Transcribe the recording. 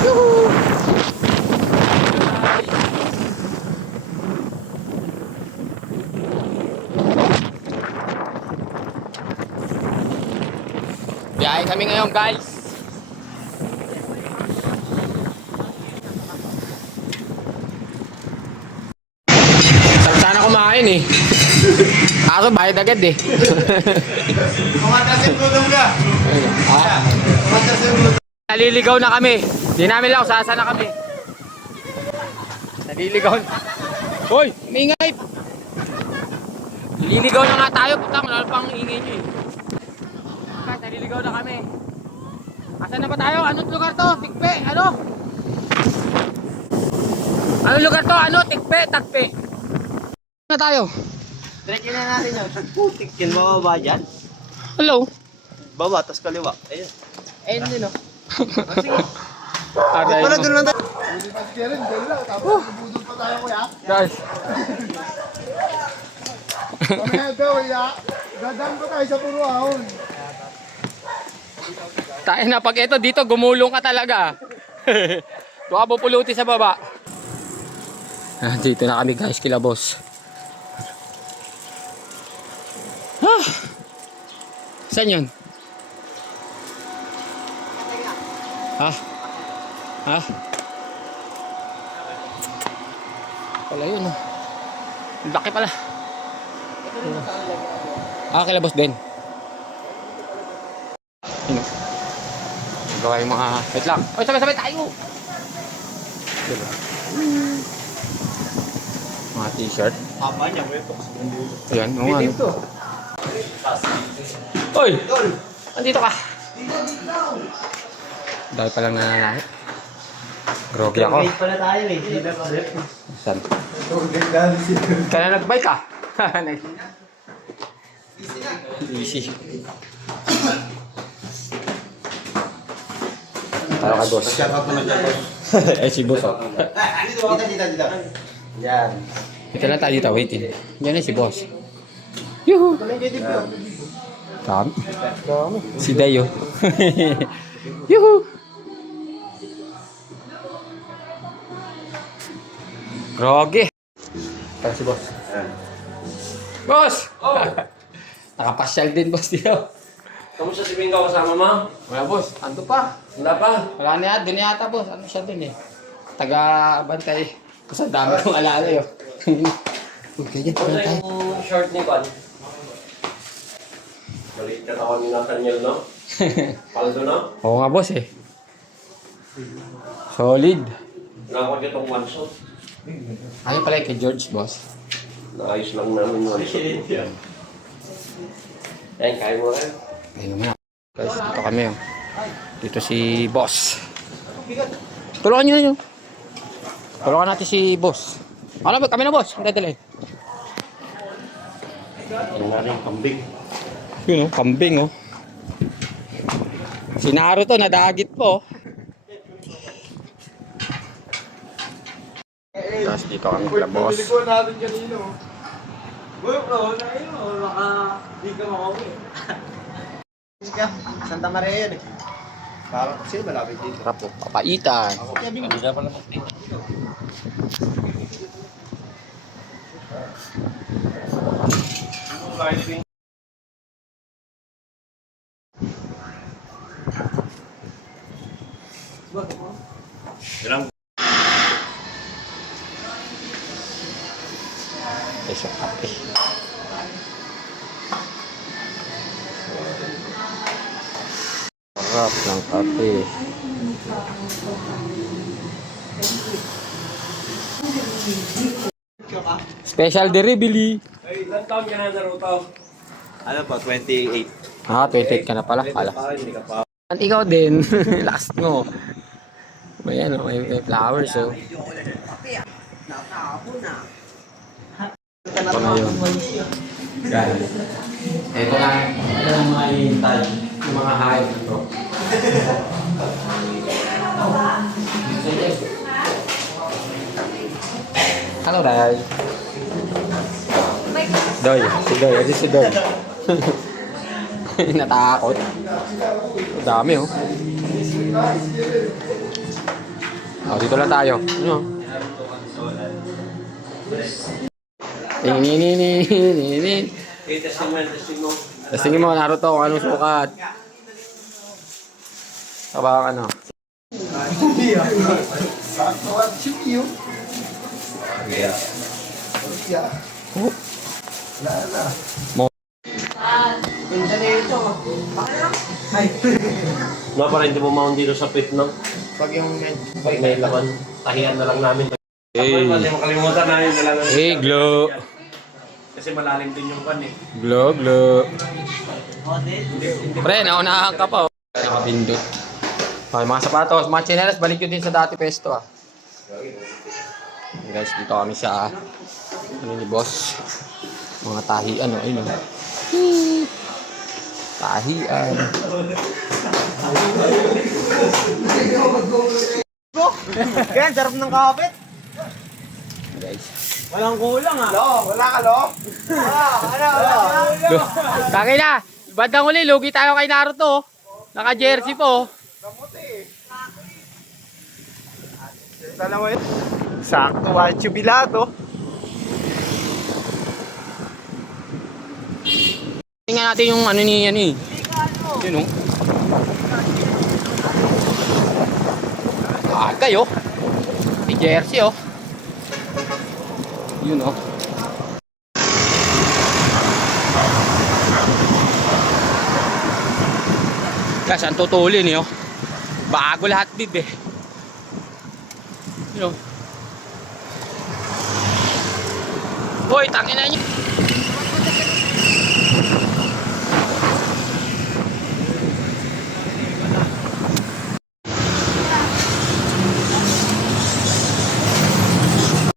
Yuhu! Biyahe kami ngayon, guys. Sarap sana kumain eh. Kaso bayad agad eh. Naliligaw na kami. Di namin lang saan na kami. Naliligaw na. Hoy, maingay. Naliligaw na nga tayo. Putang, lalo pang ingay nyo eh. Guys, naliligaw na kami. Asan na ba tayo? Anong lugar to? Tikpe? Ano? Anong lugar to? Ano? Tikpe? Takpe? Na tayo? Diretso na natin yun. Putik yun, mababa dyan. Hello? Baba, tas kaliwa. Ayun. Ayun din o. Sige. Aray Wala mo. doon lang tayo. Budol pa tayo kuya. Guys. Mamaya daw kuya. Dadaan pa tayo sa puro ahon. Tayo na pag ito dito gumulong ka talaga. Baka pupuluti sa baba. Dito na kami guys, kila boss. Ah. Saan yun? Ha? Ha? Wala yun oh. Laki pala. Kila boss Ben. Yun. Gawa yung mga... Wait lang. Oy, sabay-sabay tayo! Diba? Mga t-shirt. Haba niya, may ito. Ayan, yung ano. Oy! Andito ka! Dahil palang nananahi. Groggy ako. Wait pala tayo eh. Saan? Kaya nag-bike ka? Easy. Tayo ka, boss. Shout out naman dyan. Eh, si boss. Oh. Dito. Yan. Ito lang tayo dito, waiting. Yan na si boss. Yuhu! Dami. Si Dayo. Yuhu! Groggy. Para si boss. Boss! Oh. Nakapasyal din, boss, dito. Kamusta si Bingo kasama mo? Wala, boss. Ando pa. Wala pa. Wala na yan. Doon yata, boss. Ano siya din eh. Taga-bantay. Kasi ang dami kong alala yun. Huwag kayo dyan. Ano Pagka tayo. yung short ni Juan? Balik ka tawag ni Nathaniel, no? Paldo, no? Oo nga, boss eh. Solid. Nakakot itong one shot. Ano pala kay George, boss? Naayos lang namin one shot. Yan, kaya mo rin. Ayun muna. Guys, dito kami oh. Dito si boss. Tulungan nyo na nyo. Tulungan natin si boss. Ano ba? Kami na, boss. Ang dadalhin. Yung nga rin, kambing. Yun oh, kambing oh. Sinaro to, nadagit po. Tapos dito kami kila boss. Liguan natin kanino. Bro, na yun. Baka di ka makauwi. Santa Maria yun eh. Parang kasi malapit dito. Sarap po, papaitan. Kanina pa naman. Eso, kape. Sarap ng kape. Special delivery. Ay, ilan taon ka na naruto? Ano pa, 28. 28 ka na pala. Kala. Hindi ka pa. Ikaw din. Last mo. May ano, may flowers oh. Ito na yun. Guys. Ito na mga hihintay. Yung mga hayop ito. Hello, Day. Doy. Si Doy. Adi si Doy. Natakot. Dami oh. Oh, dito lang tayo. Ano? Ning. Testing mo. Testingin mo, Naruto, kung anong sukat. Sabang ano. Sakto at CPU. Yeah. Oh. No, para hindi mo maun dito sa pit, no? Pag yung Pag may laman, tahiyan na lang namin. Hey. Hindi mo kalimutan namin na lang. Hey, glow. Kasi malalim din yung pan eh. Glow. Pre, naunahan ka pa. Oh. Nakabindot. Okay, mga sapatos, mga chinelas, balik yun din sa dati pesto ah. Guys, dito kami sa ano ni boss. Mga tahian, oh, ayun oh. Tahian. Yan, sarap ng kapit. Guys. Walang kulang ah. wala ka, lo? Taki na! Bandang uli, lugi tayo kay Naruto. Naka-jersey po. Sana mo yun. Sakto at jubilado. Tingnan natin yung ano niyan eh. Yun oh. Agay oh. May jersey oh. Yun oh. Guys, ang tutulin eh oh. Bago lahat did eh. Yun oh. Hoy, tangina niyo.